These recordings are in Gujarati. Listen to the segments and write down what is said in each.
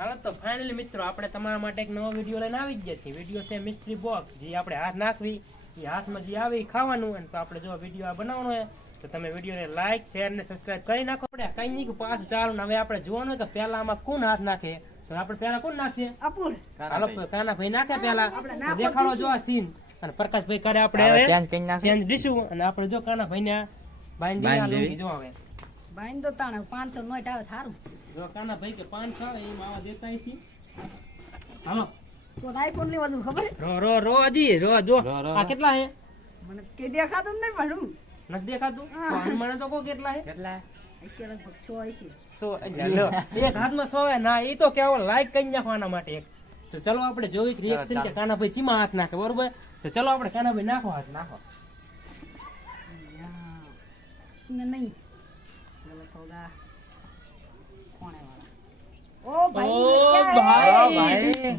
હાલો તો ફાઇનલી મિત્રો આપણે તમારા માટે એક નવો વિડીયો લઈને આવી ગયા છીએ. વિડીયો છે મિસ્ટ્રી બોક્સ, જે આપણે હાથ નાખવી એ હાથમાં જે આવે એ ખાવાનું. અને તો આપણે જો વિડીયો આ બનાવવાનો હોય તો તમે વિડીયોને લાઈક શેર ને સબસ્ક્રાઇબ કરી નાખો. આપણે કઈ નહીં પાછું ચાલુ ને હવે આપણે જોવાનું કે પહેલા આમાં કોણ હાથ નાખે. તો આપણે પહેલા કોણ નાખશે? હાલો કાના ભાઈ નાખે પહેલા, દેખાડો જો આ સીન. અને પ્રકાશભાઈ કરે આપણે ચેન્જ ડીશું. અને આપણે જો કાના ભાઈને બાંધી જો હવે બાઈન તો તાણે 500 નોટ આવે થારું. જો કાના ભાઈ કે 500 આવે એમ આવા દેતા છે. હાલો તો આઈફોન લેવા જવું ખબર છે? રો હજી જો આ કેટલા હે? મને કે દેખાતું નહીં પણ નથી દેખાતું. તો મને તો કો કેટલા હે? હશે લગભગ 6 હશે. 100 એક હાથમાં 100 ના એ તો કેવો લાઈક કરી નાખવાના માટે એક. તો ચલો આપણે જોઈ રિએક્શન કે કાના ભાઈ ચીમા હાથ નાખે, બરોબર? તો ચલો આપણે કાના ભાઈ નાખો હાથ નાખો. इसमें नहीं गलत होगा. कोने वाला? ओ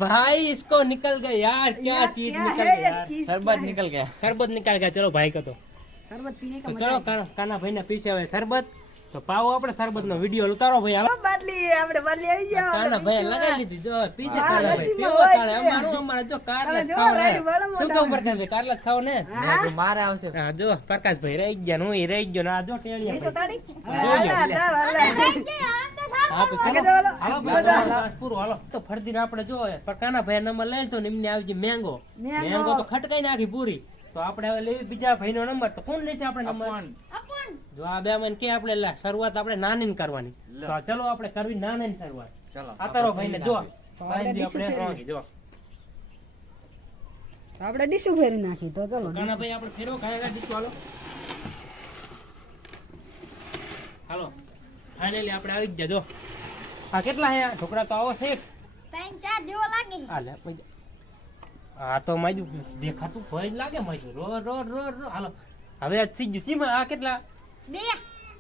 भाई इसको निकल गया यार, क्या चीज निकल गया यार. शरबत निकल गया. चलो भाई का तो शरबत पीने का तो मजा चलो काना भाई ने पीछे હવે શરબત તો પાવો આપણે શરબત નો વિડિયો ઉતારો ભાઈ. હાલો બાટલી આપણે બાટલી આવી ગયા. કાના ભાઈ લગાવી લીધી જો પીછે કાના ભાઈ પીવો તાણે અમારું જો કારલા ખાવ ને શું કહું પ્રકાશભાઈ કારલા ખાવ ને મારે આવશે. હા જો પ્રકાશભાઈ રહી ગયા હું રહી ગયો ને આ જો ટેળિયા હા તો ચલો હાલો બસ પૂરો. હાલો તો ફરતી આપણે જો કાના ભાઈ નંબર લઈ તો એમને આવી મેંગો તો ખટકાઈ નાખી પૂરી. તો આપણે હવે લેવી બીજા ભાઈ નો નંબર. તો કોણ લેશે આપણે નંબર? જો આ બે મને કે આપણે શરૂઆત આપણે નાની કરવાની. તો ચલો આપણે કરવી નાની શરૂઆત. ચલો આ તારો ભાઈ ને જો ભાઈ આપણે જો આપણે ડીશું ફેરી નાખી. તો ચલો કાના ભાઈ આપણે ફેરો ખાયલા ડીશું. હાલો હાલો ફાઇનલી આપણે આવી ગયા. જો આ કેટલા હે ઢોકળા? તો આવો છે 3-4 જેવો લાગે. આ લે ભાઈ આ તો માજુ દેખાતું ભય લાગે માજુ રો. હાલો હવે આ થઈ ગયું ચીમા. આ કેટલા? 2.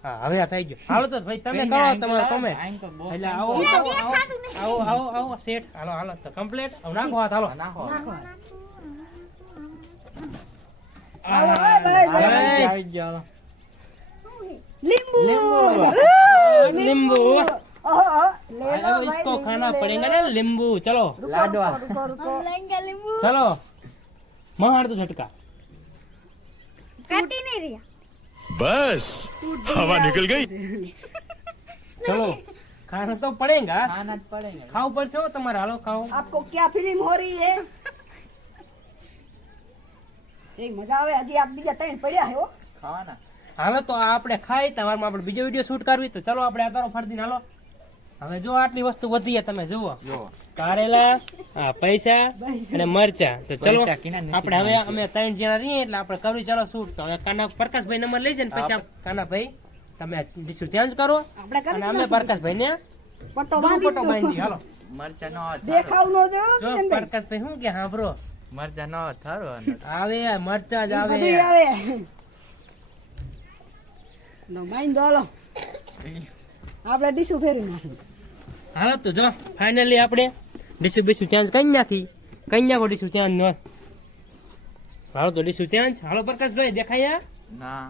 હા હવે આ થઈ ગયું. હાલો તો ભાઈ તમે કરો તમારો કમે એટલે આવો સેટ. હાલો તો કમ્પ્લીટ. હવે નાખો હાથ. હાલો નાખો આવી ગયા. नींबू अब इसको खाना पड़ेगा ना नींबू. चलो लाडवा लेंगे नींबू. चलो मार दो झटका. काटी नहीं रही. बस हवा निकल गई. चलो खाना तो पड़ेगा, खाओ પડશે હો તમારે. હાલો ખાઓ. आपको क्या फीलिंग हो रही है? એ મજા આવે. હજી આપ બીજા 3 પડ્યા હે હો ખાવાના. હાલો તો આપણે ખાઈ તમારમાં આપણે બીજો વિડિયો શૂટ કરવી. તો ચલો આપણે આ તારો ફરદીને હાલો. હવે જો આટલી વસ્તુ વધી છે તમે જુઓ. કારેલા, આ પૈસા અને મરચા. તો ચલો આપણે હવે અમે 3 જણા રહીએ એટલે આપણે કરવી ચલો શૂટ. તો હવે કાના પ્રકાશભાઈ નંબર લઈ છે ને પછી કાના ભાઈ તમે ડીશું ચેન્જ કરો અને અમે પ્રકાશભાઈ ને પટ્ટો બાંધી. હાલો મરચા નો દેખાવ નો જો પ્રકાશભાઈ શું કે સાંભળો મરચા નો થારો આવે મરચા જ આવે. બધું આવે. નો માઈન દોલો આપણે ડીશું ફેરી નાખી. હાલો તો જો ફાઇનલી આપણે ડીશું બીશું ચેન્જ કરી નાખી. કઈ નાખો ડીશું ચેન્જ નો. હાલો તો ડીશું ચેન્જ. હાલો પ્રકાશભાઈ દેખાય? ના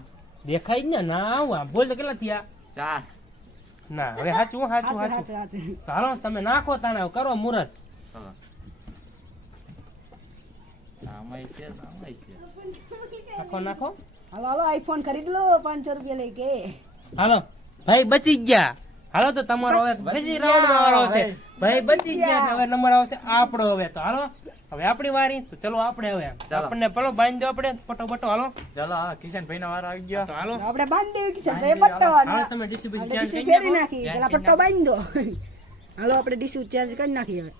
દેખાય જ ને. ના બોલ તો કેટલા થયા? 4. ના હવે સાચું. તો હાલો તમે નાખો તાણે કરો મુહૂર્ત. નાખો હાલો હાલો આઈફોન ખરીદ લો 500 રૂપિયા લઈ કે. હાલો ભાઈ બચી ગયા. હાલો તો તમારો હવે બીજી રાઉન્ડ માં વાળો છે. ભાઈ બચી ગયા હવે નંબર આવશે આપણો. હવે તો હાલો હવે આપણી વારી. તો ચલો આપણે હવે આપણને પેલો બાંધી દો આપણે પટો બટો. હાલો ચલો કિશન ભાઈ નો વારો આવી ગયો. તો હાલો આપણે બાંધી દેવી કિશન ભાઈ પટ્ટો. હાલો તમે ડિસ્ટ્રીબ્યુશન ચેન્જ કરી ફેરી નાખી. પેલા પટ્ટો બાંધી દો. હાલો આપણે ડીશું ચેન્જ કરી નાખી. હવે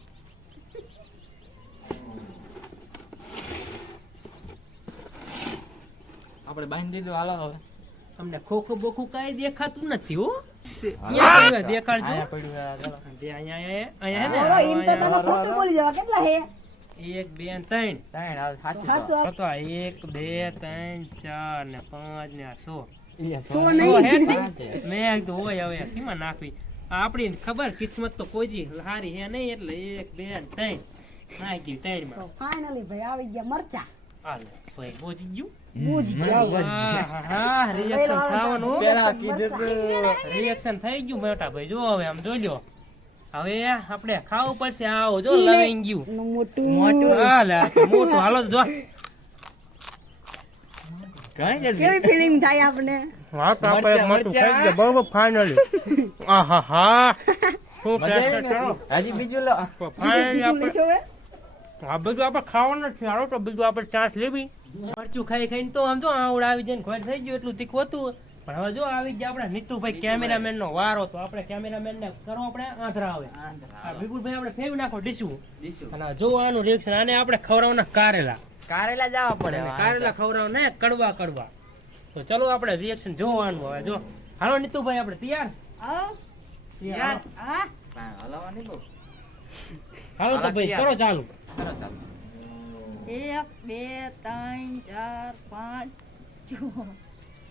આપણે બાંધી દીધું. હાલો હવે અમને ખોખું બોખું કઈ દેખાતું નથી હો. દેખાડજો. હાલો એમ તો તમે ખોટું બોલી જવા. કેટલા હે? 1 2 3 સાચું. 1 2 3 4 ને 5 ને 100. 100 નહીં. મેં તો હોય હવે કેમાં નાખવી. આપણી ખબર કિસ્મત તો કોઈ હારી હે નહીં એટલે 1 2 3 નાખી 3 માં. ફાઇનલી ભાઈ આવી ગયા મરચા. હાલે ભાઈ બોજી ગયું. હા રિએક્શન થવાનું. પેલા કીધું રિએક્શન થઈ ગયું મોટા ભાઈ. જો હવે આમ જોજો હવે આપણે ખાવું પડશે. આવો જો ઈ લવિંગ નહીં. ગયું મોટું હા લે આ તો મોટું હાલો તો જો ઘણી જલ્દી કેવી ફિલિંગ થાય આપણે હા તો આપણે મરચાં, મોટું મરચાં. ખાઈ ગયા બરોબર ફાઇનલી આહા હા શું મજા ટેસ્ટ આવી ને? કરો હજી બીજું લો ફાઇનલી બીજું આપણે લેશો હવે? આ બધું આપણે ખાવાનું જ છે. હાલો તો બીજું આપણે ચાન્સ લેવી. મરચું ખાઈ ખાઈને તો આમ જો આવડ આવી જાય ને ઘોડ થઈ ગયું એટલું તીખું હતું. પણ હવે જો આવી ગયા આપણા નીતુભાઈ કેમેરામેન નો વારો. તો આપણે કેમેરામેન ને કરો આપણે આંધળા આવે. આ વિપુલભાઈ આપણે ફેરવી નાખો ડીશું. અને આ જો આનું રિએક્શન આને આપણે ખવડાવવાના કારેલા. કારેલા જવા પડે અને કારેલા ખવડાવવાના કડવા કડવા. તો ચલો આપણે રિએક્શન જોવાનું હવે જો. હાલો નીતુભાઈ આપણે તૈયાર? યાર હા હલાવવાની બહુ હાલો તો ભાઈ કરો ચાલુ. ચાલો ચાલો 1 2 3 4 5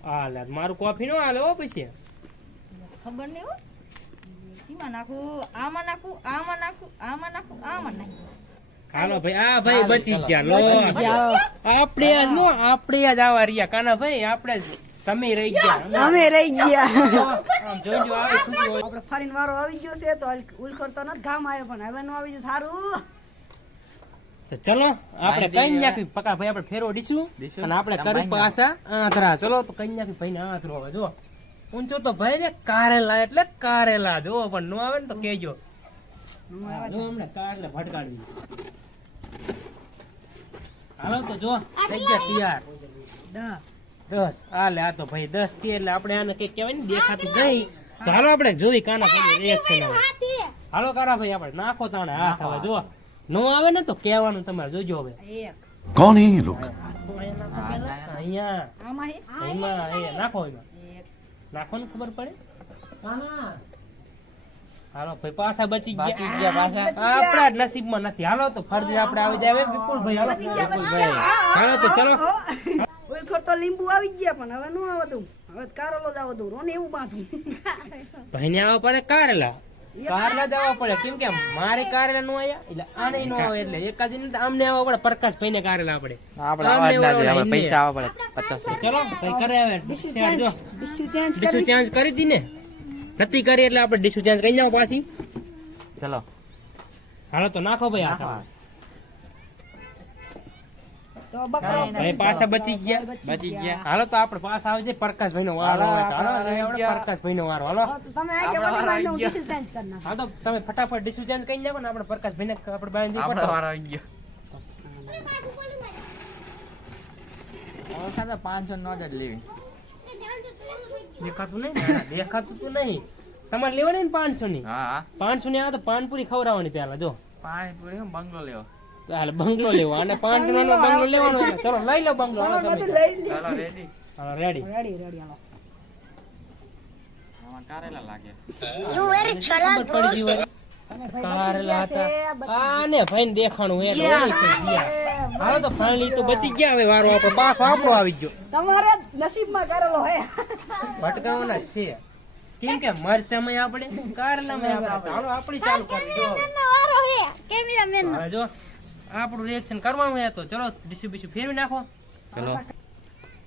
હા લે મારું કોફી નો હાલે હો પછી. ખબર નહીં હો ચીમાં નાખું આમાં નાખું આમાં નાખું આમાં નાખું આમાં નાખું હાલો ભાઈ આ ભાઈ હાલો, બચી ચલો. ગયા લો. આપણે જ નો આપણે જ આવા રહ્યા કાના ભાઈ. આપણે જ તમે રહી ગયા. અમે રહી ગયા આમ જોજો આવે ખુશી હોય. આપણે ફરીને વારો આવી ગયો છે તો ઉલખર તો નથી ગામ આવ્યો પણ હવે નો આવી ગયો સારું તો ચલો આપણે કઈ નાખી પકા ભાઈ આપણે ફેરો ડીશું ડીશું. અને આપણે તમે કરી બાંધી પાછા આંતરા. ચલો તો કઈ નાખી ભાઈ ને આંતરો હવે જો ઊંચો તો ભાઈ ને કારેલા એટલે કારેલા જો પણ નો આવે ને તો કેજો. હા, જો હમણે કારેલા ભટકાડી. હાલો તો જો થઈ ગયા તૈયાર 10. હાલે આ તો ભાઈ 10 કે એટલે આપણે આને કઈ કહેવાય ને દેખાતું નહીં. તો હાલો આપણે જોઈ કાના ભાઈ રિએક્શન આવે. હાલો કારા ભાઈ આપણે નાખો તાણે હાથ હવે જો નો આવે ને તો કહેવાનું તમારે જોજો હવે. कौन है ये लोग? તો અહીંયા આમાં હે એમાં એ નાખો એમાં નાખો ને ખબર પડે. કાના હાલો ભાઈ પાછા બચી બાકી ગયા. ગયા પાછા આપણા જ નસીબમાં નથી. હાલો તો ફરજી આપણે આવી જાય વિપુલભાઈ. હાલો વિપુલભાઈ હાલો તો ચલો. ઉલખર તો લીંબુ આવી ગયા પણ હવે નો આવતું હવે તો કારેલો જ આવતું રોને એવું બાંધું ભાઈ ને આવવા પડે કારેલા જવા પડે કેમ કે મારે કારેલા નો આવ્યા એટલે આને નો આવે એટલે એકાદી ને આમને આવવા પડે. પ્રકાશભાઈ ને કારેલા આપણે આપણે આવાજ ના જોઈએ આપણે પૈસા આવવા પડે 50 ચલો ભાઈ કરે હવે ડીશું શેર જો ચેન્જ ડીશું ચેન્જ કરી દી ને નથી કરી એટલે આપણે ડીશું ચેન્જ કરી જાવ પાછી. ચલો હાલો તો નાખો ભાઈ આ તમારે. તો બકરા ભાઈ પાછા બચી ગયા. બચી ગયા હાલો તો આપણે પાછા આવી જાય પ્રકાશભાઈ નો વારો હોય તો હાલો હવે આપણે પ્રકાશભાઈ નો વારો. હાલો તો તમે આ કે મને બાંધો ડીશું ચેન્જ કરી નાખો હા તો તમે ફટાફટ ડીશું ચેન્જ કરી નાખો ને આપણે પ્રકાશભાઈ ને આપણે બાંધી આપણો પટો. વારો આવી ગયો ઓછા 500 નો જ લેવી દેખાતું નહીં ના, ના, દેખાતું તો નહીં. તમારે લેવાની ને 500 ની હા 500 ની આ તો પાનપુરી ખવડાવવાની પેલા જો. પાણીપુરી હું બંગલો લેવો તો હાલ બંગલો લેવો અને 500 નો બંગલો લેવાનો છે. ચલો લઈ લો બંગલો. હાલો તમે બધું લઈ લે ચાલો રેડી હાલો રેડી. રેડી હાલો આમાં કારેલા લાગે ખબર પડી ગઈ વળી. કારેલા હતા આને ભાઈ ને દેખાણું એટલે ઓલી થઈ ગયા. હાલો તો ફાઇનલી તો બચી ગયા. હવે વારો આપણો પાછો આપણો આવી ગયો. તમારે નસીબમાં કરેલો હે ભટકાવાના જ છે કેમ કે મરચામાં આપણે કારેલામાં આપણે હાલો આપણી ચાલુ કરી જો હવે. હવે જો આપણું રિએક્શન કરવાનું હે તો ચલો ડીશું બીશું ફેરવી નાખો. ચલો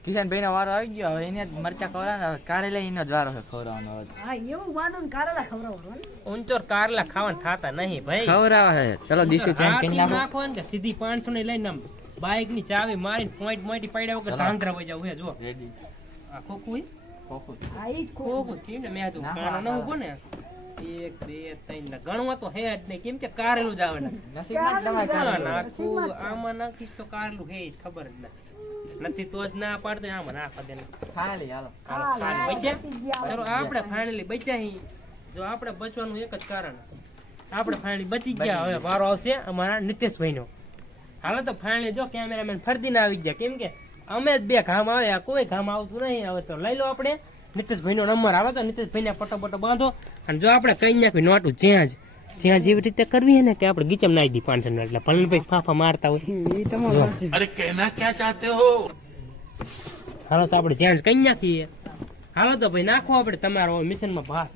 કિશનભાઈ નો વારો આવી ગયો હવે એને જ મરચા ખવડાવવાના હવે કારેલા એનો જ વારો છે ખવડાવવાનો હવે હા એવું બાંધો ને કારેલા ખવડાવવાનું ઊંચોર કારેલા ખાવાના થાતા નહીં ભાઈ. ખવડાવે છે ચલો દીશું ચેન્જ કરી આટલું નાખો નાખો ને કે સીધી 500 ની લઈને આમ બાઈક ની ચાવી મારીને પોઈન્ટ મોટી પાડ્યા વગર ધાંધરા વઈ જાવ હે જો રેડી આ ખોખું હે? ખોખું હા ઈ જ ખોખું થયું ને મેં તો ના, કાનો ના, ન ઉભો ને 1 2 3 ગણવા તો હે જ નહીં કેમ કે કારેલું જ આવે ને. નસીબમાં જ તમારે ના, કારેલું. નાખું આમાં નાખી તો કારેલું હે જ ખબર જ નથી તો જ ના પાડતો આમાં નાખવા દે. ખાલી હાલો હાલો, ફાઇનલ બચ્યા. ચલો આપણે ફાઇનલી બચ્યા હી. જો આપણે બચવાનું એક જ કારણ આપણે ફાઇનલી બચી ગયા. હવે વારો આવશે અમારા નિતેશભાઈ નો. હાલો તો ફાઇનલી જો કેમેરામેન ફરદીને આવી ગયા કેમ કે અમે જ બે કામ આવે આ કોઈ કામ આવતું નહીં. હવે તો લઈ લો આપણે નિતેશભાઈ નો નંબર આવે તો નિતેશભાઈ ને પટો બાંધો અને જો આપણે કઈ નાખી નોટું જ્યાં જેવી રીતે કરવી હે ને કે આપણે ગીચમ નાખી દી 500 એટલે ભલનભાઈ ફાફા મારતા હોય. ઈ તમારું अरे कहना क्या चाहते हो? હાલો તો આપણે ચેન્જ કઈ નાખીએ. હાલો તો ભાઈ નાખો આપણે તમારો મિશનમાં ભાગ.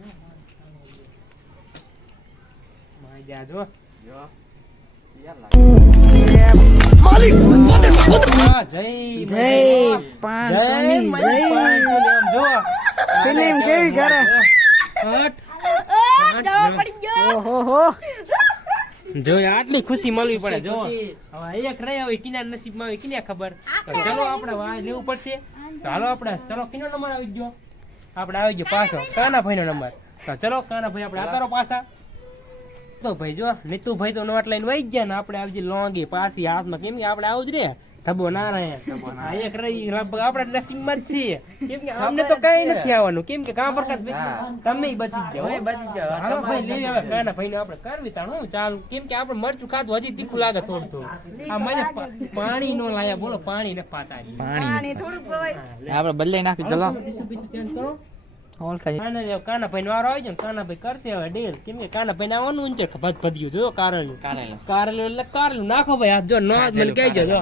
માજા જો જો યાર લાગે હા, જય જય પાંચસોની જય જય ફિલ્મ કેવી કરે હટ જવા પડી ગયો ઓહો જો આટલી ખુશી મળવી પડે જો હવે એક રહી આવી કિના નસીબમાં આવી કિને ખબર તો ચલો આપણે વાય લેવું પડશે તો હાલો આપણે ચલો કિનો નંબર આવી ગયો આપણે આવી ગયો પાછો કાના ભાઈનો નંબર તો ચલો કાના ભાઈ આપણે આતારો પાછા તો ભાઈ જો નીતુ ભાઈ તો નોટ લઈને વહી ગયા ને આપણે આવી લોંગી પાછી હાથમાં કેમ કે આપણે આવું જ રે થબો ના રહે આ એક રહી લગભગ આપણે નસીબમાં જ છીએ કેમ કે અમને તો કઈ નથી આવવાનું કેમ કે કામ પ્રકાશ તમે બચી ગયા બચી ગયા હાલો ભાઈ લઈ આવે કાના ભાઈને આપણે કરવી તાણું ચાલુ કેમ કે આપણે મરચું ખાધું હજી તીખું લાગે થોડું થોડું આ મને પાણી નો લાયા બોલો પાણી ન પાતા પાણી થોડું પવાય આપણે બદલાઈ નાખી ચલો બીજું ચેન્જ કરો ઓલ ખાઈ કાના ભાઈ નો વારો આવી જાય કાના ભાઈ કરશે હવે ડીલ કેમ કે કાના ભાઈ આવવાનું ઊંચે ભદ્યું જો કારેલું એટલે કારેલું નાખો ભાઈ હાથ જો નો મને કહી જો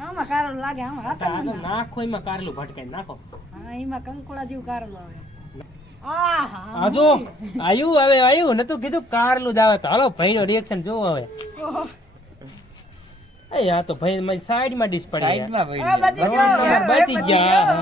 આમાં કારેલું લાગે આમાં હાથ નાખો એમાં કારેલું ભટકાઈ નાખો એમાં કંકોડા જેવું કારેલું આવે આ જો આયુ નતું કીધું કારેલું જ આવે તો હાલો ભાઈ નો રિએક્શન જોવો હવે આ તો ભાઈ મારી સાઈડ માં ડીશ પડી બચી ગયા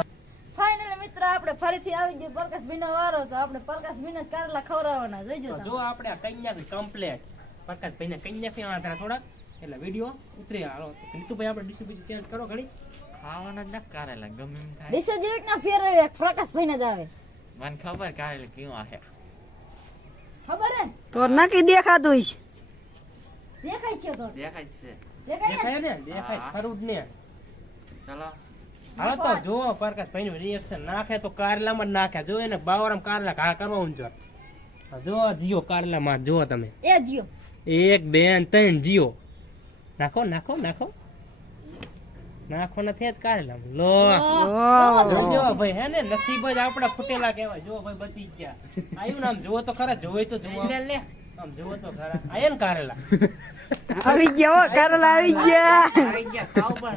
ફાઇનલી મિત્ર આપણે ફરીથી આવી ગયો પ્રકાશભાઈ નો વારો તો આપણે પ્રકાશભાઈ ને કારેલા ખવડાવવાના જોઈજો જો આપણે આ કન્યા કમ્પ્લેટ પ્રકાશભાઈ ને કન્યા આધાર થોડાક એટલે વિડિયો ઉતરી હાલો તો નીતુભાઈ આપણે ડિસ્ટ્રીબ્યુશન ચેન્જ કરો ઘડી ખાવાના જ ના કારેલા ગમે એમ થાય ડીસો જેટ ના ફેરવે પ્રકાશભાઈ ને જ આવે મને ખબર કારેલા કેવું આહે ખબર હે તો નક્કી દેખાતું છે દેખાય છે તો દેખાય છે દેખાય ને દેખાય ખરું જ ને ચલો હાલો તો જો પ્રકાશભાઈ નું રિએક્શન નાખે તો કારેલામાં જ નાખે જો એને બાવરામ કારેલા ઘા કરવા ઊંચો જો જીઓ કારેલામાં જો તમે એ જીઓ 1 2 3 જીઓ નાખો નાખો નાખો નાખો નથી જ કારેલા લો જો ભાઈ હે ને નસીબ જ આપડા ફૂટેલા કહેવાય જો ભાઈ બચી ગયા આયું નામ જોવો તો ખરા જોવે તો જોવો આમ જોવો તો ખરા આયા ને કારેલા આવી ગયા કારેલા આવી ગયા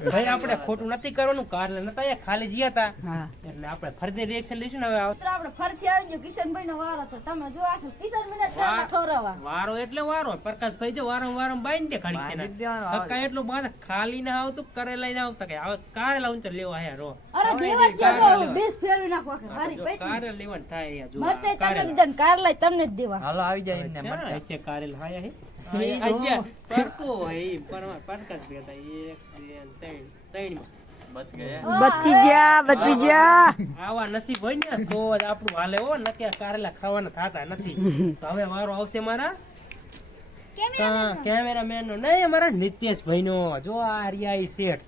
ભાઈ આપણે ખોટું નથી કરવાનું કારેલા નતા આયા ખાલી જીયા હતા એટલે આપણે ફરીથી રિએક્શન લઈશું ને હવે મિત્ર આપણે ફરીથી આવી ગયો કિશનભાઈ નો વારો તો તમે જો આ કિશનભાઈ ને કારેલા ખવડાવવા વારો એટલે વારો પ્રકાશભાઈ જો વારંવાર બાંધી દે ખાડી તેને કઈ એટલું બાદ ખાલી ના આવતું કરેલા ના આવતા કે હવે કારેલા ઊંચા લેવા આયા રો અરે દેવા છે જો બેસ ફેરવી નાખો કે મારી પૈસી કારેલા લેવાનું થાય અહીંયા જો મરતે તમને દીધા કારેલા તમને જ દેવા હાલો આવી જાય એમને મરચા છે કારેલા હાયા હે અહીંયા પરકો હે પ્રકાશ બેટા 1 2 3 માં બચ ગયા બચી ગયા આવા નસીબ હોય ને તો જ આપણું હાલે હો નકે કારેલા ખાવાના થાતા નથી તો હવે વારો આવશે મારા કેમેરામેન નો નહીં અમારા નિત્યેશભાઈ નો જો આ રિયાઈ શેઠ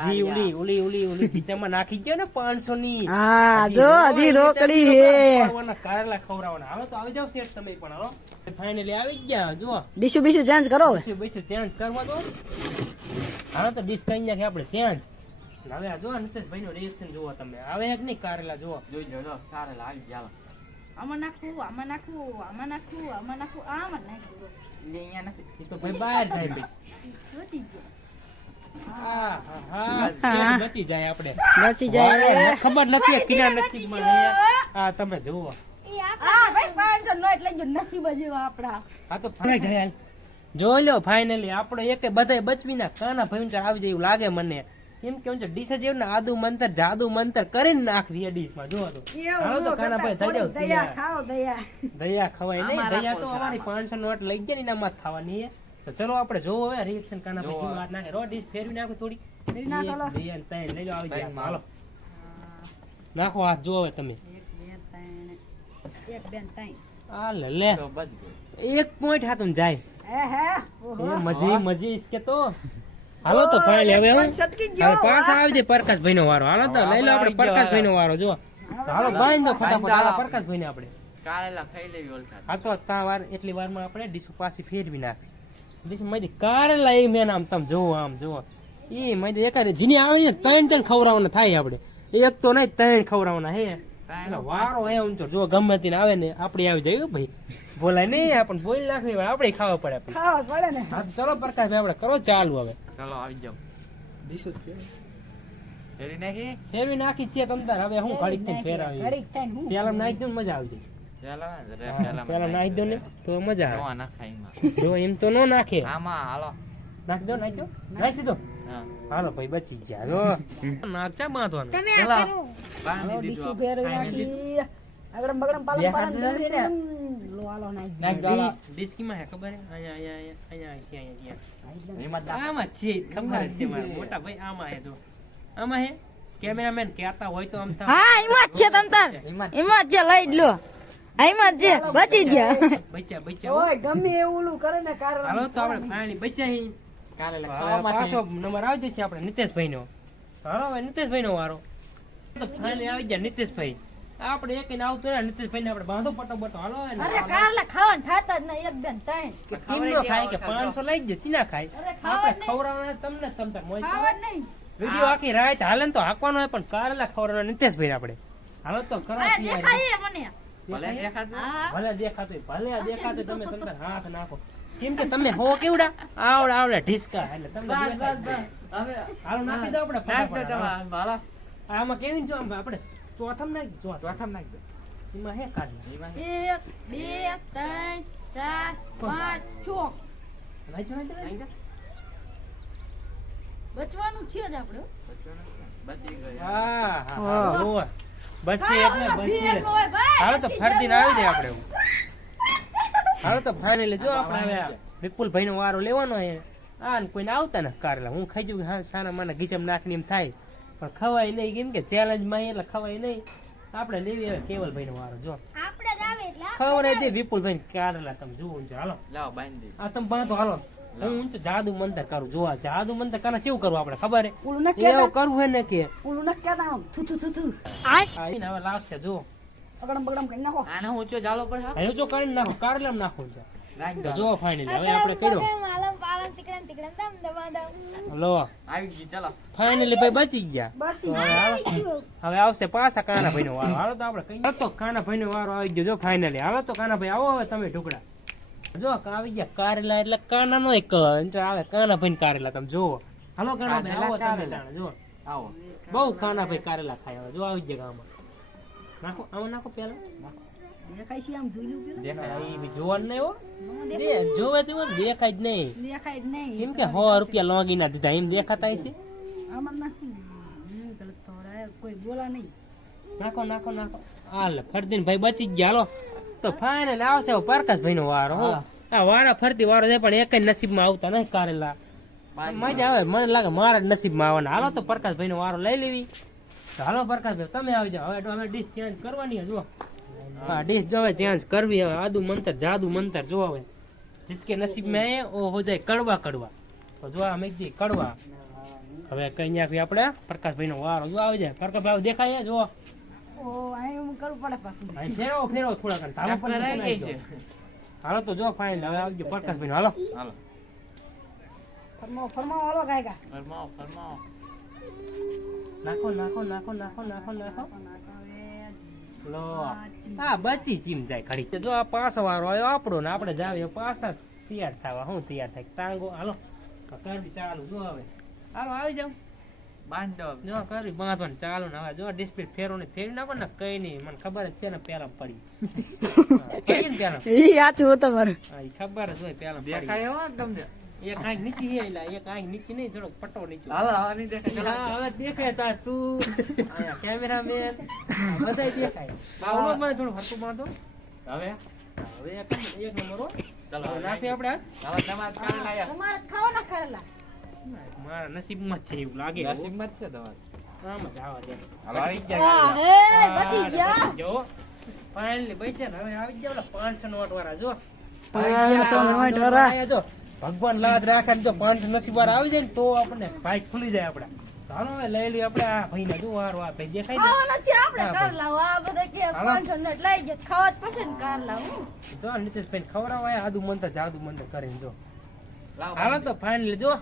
જી ઉલી ખીચામાં નાખી ગયો ને 500 ની હા જો હજી રોકડી હે કારેલા ખવડાવવાના હવે તો આવી જાવ શેઠ તમે પણ હાલો ફાઇનલી આવી ગયા જો ડીશું બીશું ચેન્જ કરો બીજું ચેન્જ કરવા દો હાલો તો ડીશ કઈ નાખી આપણે ચેન્જ હવે આ જો નિતેશભાઈ નું રિએક્શન જુઓ તમે આવે એક નહીં કારેલા જુઓ જોઈજો જો કારેલા આવી ગયા આમાં નાખું આમાં નાખું આમાં નાખું આમાં નાખું આમાં નાખું લે અહીંયા નથી એ તો ભાઈ બહાર જાય ભાઈ જોતી ગયો હા બચી જાય આપણે બચી જાય ખબર નથી કિના નસીબમાં આ તમે જુઓ આ ભાઈ 500 નો એટલે જો નસીબ જેવા આપડા આ તો ફાઈ જાય જોઈ લો ફાઇનલી આપણે એકે બધાય બચવીના કાના ભાઈ આવી જાય એવું લાગે મને એમ કેમ છે ડીશ જેવું ને આદુ મંતર જાદુ મંતર કરીને નાખવી એ ડીશ માં જો તો હાલો તો કાના ભાઈ થઈ જાવ દયા ખાઓ દયા ખવાય નહીં દયા તો અમારી 500 નોટ લઈ ગયા ને એનામાં જ ખાવાની તો ચલો આપણે જોવો હવે રિએક્શન કાના ભાઈ વાત નાખે રો ડીશ ફેરવી નાખો થોડી દયા તૈન લઈ લો આવી જાય હાલો નાખો હાથ જો હવે તમે 1 2 3 આ લે તો બચ ગયો એક પોઈન્ટ હાથમ જાય હે એ મજી ઇસકે તો હાલો તો ફાઇનલી હવે હવે પાછા આવી જાય પ્રકાશભાઈ નો વારો હાલો તો લઈ લો આપણે પ્રકાશભાઈ નો વારો જો હાલો બાંધ દો ફટાફટ હાલો પ્રકાશભાઈ ને આપણે કારેલા ખાઈ લેવી ઓલકા આ તો તા વાર એટલી વારમાં આપણે ડીશું પાછી ફેરવી નાખી ડીશ મધી કારેલા એ મેન આમ તમે જોવો આમ જોવો એ મધી એકાદ જીની આવે ને ત્રણ ખવડાવવાના થાય આપણે એક તો નહીં ત્રણ ખવડાવવાના હે વારો હે ઊંચો જો ગમે તેને આવે ને આપણે આવી જાય ભાઈ બોલાય નહીં આપણને બોલી નાખવી આપણે ખાવા પડે ખાવા પડે ને હા ચલો પ્રકાશભાઈ આપણે કરો ચાલુ હવે ચલો આવી જાવ ફેરી નાખી ફેરવી નાખી છે તમ તાર હવે હું ઘડીક થઈને ફેરાવી ઘડીક થઈને હું પેલા નાખી દો મજા આવી જાય પેલા નાખી દો ને તો મજા આવે ના ખાઈ જો એમ તો નો નાખે આમાં હાલો નાખી દો નાખી દો હા હાલો ભાઈ બચી ગયા જો નાખચા બાંધવાનું ચલો બાંધી ડીશું દીધું ફેરવી નાખી આગળ બગડમ પાલમ પાલમ લો આલો નાઈ નાખ દો, હાલો. ડીશ કીમાં હે ખબર હે? અહીંયા છે, અહીંયા. એમાં જ નાખ. આમાં જ છે, ખબર જ છે મારા મોટા ભાઈ, આમાં હે જો. આમાં હે કેમેરામેન કહેતા હોય તો આમ થાય. હા એમાં જ છે તમ તાર એમાં જ. એમાં જ છે લઈ જ લો એમાં જ છે બચી ગયા બચ્ચા ઓય ગમે એવું ઓલું કરે ને કારણ હાલો તો આપણે ફાઇનલી બચ્ચા હી. કારેલા હવે ખાવામાંથી પાછો નંબર આવી જશે આપણે નિતેશભાઈ નો. હાલો હવે નિતેશભાઈ નો વારો. તો ફાઇનલી આવી ગયા નિતેશભાઈ. આપણે એક ને આવતું ને નિતેશભાઈ ને આપણે બાંધો પટો બટો હાલો ને. અરે કારલા ખાવાનું થાતા જ નહીં એક બેન ત્રણ કેમ નો ખાય કે 500 લઈ જ ચીના ખાય. અરે ખાવા આપણે ખવડાવવાના તમને તમતા મોજ ખાવા જ નહીં વિડિયો આખી રાત હાલે ને તો હાંકવાનો હોય પણ કારેલા ખવડાવવાના નિતેશભાઈ આપણે. હાલો તો કરો આ તૈયારી. દેખાય મને ભલે દેખાતું. હા ભલે દેખાતું હોય, ભલે આ દેખાતું હોય, તમે તમતા હાથ નાખો. કેમ કે તમે હો કેવડા આવડા આવડા ઢીસકા એટલે તમને બસ, દેખાય બસ, જ નહીં. બસ. હવે હાલો નાખી દો આપણે નાખ દો ફટાફટ. તમે, હાલો. આમાં કેવી જો આપણે ચોથમ નાખ ચોથ ચોથામાં નાખ દો. એમાં હે કાઢી એમાં 1 2 3 4 5 6 નાખી દો. બચવાનું છે જ આપણે બચી ગયો. હા હા હા બચ્ચે એટલે બચ્ચે હોય ભાઈ હાલો તો ફરદીને આવી જાય આપણે એવું. હાલો તો ફાઇનલી જો આપણે હવે વિપુલભાઈ નો વારો લેવાનો હે. આ ને કોઈને આવતા ને કારેલા હું ખાઈ જઉં હા સાના માના ગીચમ નાખની એમ થાય પણ ખવાય નહીં કેમ કે ચેલેન્જ માં એટલે ખવાય નહીં. આપણે લેવી હવે કેવલભાઈ નો વારો જો આપણે જ આવે એટલે ખવડાવી દે વિપુલભાઈ કારેલા તમે જુઓ છો. હાલો લાવો બાંધી આ તમે બાંધો હાલો. હું તો જાદુ મંતર કરું જો આ જાદુ મંતર કાના કેવું કરવું આપણે ખબર હે ઓલું ન એવું કરવું હે ને કે ઓલું ન કહેતા આમ થુ થુ થુ થુ આ એને હવે લાગશે જો અગડમ બગડમ કરી નાખો આને ઊંચો જાલો પર હા હવે જો કરીને નાખો કારેલા નાખો છે. નાખ તો દો. જો ફાઇનલી હવે આપણે કર્યો માલમ પાલમ તિકડમ તિકડમ દમ દમ લો આવી ગઈ ચાલો. ફાઇનલી ભાઈ બચી ગયા. બચી હવે આવશે પાછા કાનાભાઈ નો વારો. હાલો તો આપણે કઈ તો કાનાભાઈ નો વારો આવી ગયો જો ફાઇનલી. હાલો તો કાનાભાઈ આવો હવે તમે ઢુકડા જો આવી ગયા કારેલા એટલે કાના નો એક આવે કાનાભાઈ કારેલા તમે જુઓ. હાલો કાનાભાઈ આવો તમે તાણે જો આવો. બહુ કાનાભાઈ કારેલા ખાય હવે જો આવી ગયા ગામમાં. નાખો આમાં નાખો પેલા દેખાય છે આમ જોઈ લ્યું કે દેખાય. એ જોવાનું નહીં હો. જોવે તેવું દેખાય જ નહીં દેખાય જ નહીં કેમ કે 100 રૂપિયા લોગી ના દીધા એમ દેખાતા છે. આમાં નાખી ગલત તો કોઈ બોલા નહીં નાખો નાખો નાખો હાલ ફરદીન ભાઈ બચી જ ગયા. હાલો તો ફાઇનલ આવશે હવે પ્રકાશભાઈ નો વારો. હો આ વારા ફરતી વારો છે પણ એક નસીબમાં આવતા નહીં કારેલા. મજા આવે મને લાગે મારા જ નસીબમાં આવવાના. હાલો તો પ્રકાશભાઈ નો વારો લઈ લેવી. તો હાલો પ્રકાશભાઈ તમે આવી જાઓ. હવે અમે ડીશ ચેન્જ કરવાની જો હા ડીશ જો હવે ચેન્જ કરવી. હવે આદુ મંતર જાદુ મંતર જો હવે जिसके नसीब में है वो हो जाए कड़वा कड़वा. तो जो આ મેગદી કડવા. હવે કઈ નાખી આપણે પ્રકાશભાઈ નો વારો જો આવી જાય. પ્રકાશભાઈ દેખાય જો ઓ આ હું કરવું પડે પાછું અહીં ફેરવો ફેરવો થોડા કણ ધાબા પર ચક્કર આવી ગઈ છે. હાલો તો જો ફાઇનલ હવે આવજો પ્રકાશભાઈ નો. હાલો હાલો. ફરમાવો ફરમાવો હાલો કાયકા ફરમાવો ફરમાવો. નાખો નાખો નાખો નાખો નાખો નાખો લો હા બચી ચીમ જાય ઘડી. જો આ પાછો વારો આવ્યો આપણો ને આપણે જાવીએ પાછા તૈયાર થવા. હું તૈયાર થાય ટાંગો. હાલો કરવી ચાલુ જો હવે. હાલો આવી જાવ બાંધો. જો કરી બાંધવાનું ચાલુ ને હવે જો ડિસ્પ્લે ફેરો ને ફેરી નાખો ને કઈ નહીં મને ખબર જ છે ને પેલા પડી પડી ને પેલા ઈ સાચું તમારું હા ઈ ખબર જ હોય પેલા પડી. દેખાય એવો ને તમને. એક આંખ નીચી હે એટલે એક આંખ નીચી નહીં થોડોક પટ્ટો નીચો. હાલો હવે નહીં દેખાય. હા હવે દેખાય તાર તું આયા કેમેરામેન બધાય દેખાય. બાવલો માં થોડું હરતું બાંધો. હવે હવે એક નંબર હો. ચાલો હવે નાખી આપણે હાથ. ચાલો તમારે કારેલા આયા. તમારે ખાવાના કરેલા મારા નસીબમાં જ છે એવું લાગે હો. નસીબમાં જ છે તમારે. આમ જ આવવા દે. હવે આવી આ ગયા. હે બચી ગયા જો ફાઇનલી બચ્યા ને હવે આવી ગયા ઓલા 500 નોટ વાળા જો 500 નોટ વાળા. આયા જો ભગવાન લાજ રાખે ને જો 500 નસીબ વાળા આવી જાય ને તો આપણે ભાઈ ખુલી જાય આપડા. ચાલો હવે લઈ લઈએ આપણે આ ભાઈને જો વારો આ ભાઈ દેખાય ને ખાવાના છે આપણે હા, કરેલા આ બધા કે હાલો. 500 નોટ લઈ ગયા ખાવા જ પસંદ કરેલા હું જો નીતિશભાઈ ખવડાવાય આદુ મંતર જાદુ મંતર કરીને જો. લાવો હાલો તો ફાઇનલી જો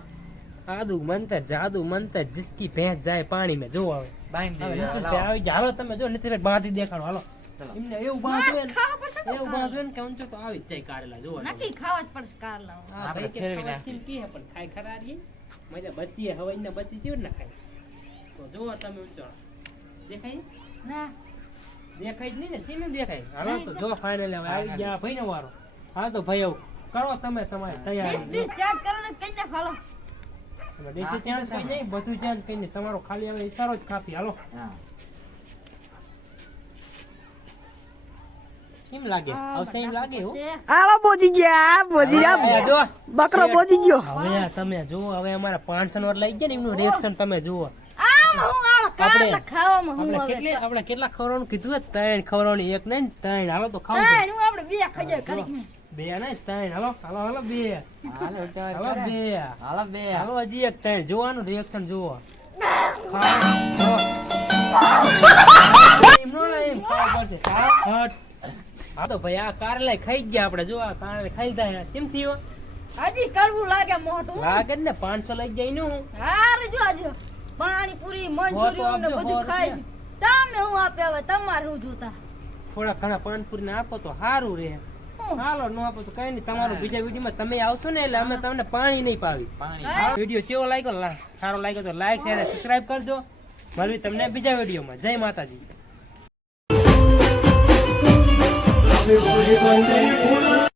આદુ મંતર જાદુ મંતર जिसकी ભેંસ જાય પાણી में જો હવે બાંધી હવે દીધા. નીતિશભાઈ આવી ગયા. હાલો તમે જો નીતિશભાઈ બાંધી દેખાડો. હાલો ચાલો. એમને એવું બાંધવું ને ખાવા પસંદ એવું બાંધવું ને કે ઊંચો તો આવી જ જાય કારેલા જો નથી ખાવા જ પડશે કરેલા હા આપણે ભાઈ કે ફેરવી ખાવા નાખીએ. સિલકી હે પણ ખાઈ ખરા રહી મજા બચી હવે એને બચી જીવ ના ખાય. તો જો તમે ઊંચો દેખાય ના દેખાય જ નહીં ને ચીને દેખાય. હાલો તો જો ફાઇનલ હવે આવી ગયા ભાઈ નો વારો. હા તો ભાઈ હવે કરો તમે તમારી તૈયારી. ડીશ ચાર્જ કરો ને કઈ ના ખાલો દેશી ચેન્જ કઈ નહીં બધું ચેન્જ કઈ નહીં તમારો ખાલી હવે ઈશારો જ કાપી. હાલો હા. કેમ લાગે આવશે એમ લાગે હો આલો બોજી ગયા આ જો બકરો બોજી ગયો હવે તમે જુઓ હવે અમારા 500 નોટ લઈ ગયા ને એમનું રિએક્શન તમે જુઓ આમાં હું આ કારેલા ખાવામાં હું હવે આપણે કેટલા ખવડાવવાનું કીધું હે? 3 ખવડાવવાની, એક નહીં 3. હાલો તો ખાવ તાણ હું આપણે બે ખાઈ જાય ઘડીક માં. 2 નહીં 3. હાલો હાલો હાલો 2 હાલો ઉતાવળ હાલો કરે. 2 હાલો બે હાલો હજી એક 3 જોવાનું રિએક્શન જુઓ હા તો ભાઈ આ કારેલા ખાઈ જ ગયા આપણે જો આ કારેલા ખાઈ ગયા કેમ થયો હજી કડવું લાગે મોઢું લાગે જ ને 500 લઈ જાય નું હારે જો આજે પાણીપુરી મંચુરિયન ને આપજો, બધું ખાઈ તમે હું આપે હવે તમારે હું જોતા થોડા ઘણા પાનપુરી ને આપો તો સારું રહે હાલો નો આપો તો કઈ નહીં તમારું બીજા વિડીયોમાં તમે આવશો ને એટલે અમે તમને પાણી નહીં પાવી પાણી વિડીયો કેવો લાગ્યો સારો લાગ્યો તો લાઈક શેર અને સબસ્ક્રાઇબ કરજો મળવી તમને બીજા વિડીયોમાં જય માતાજી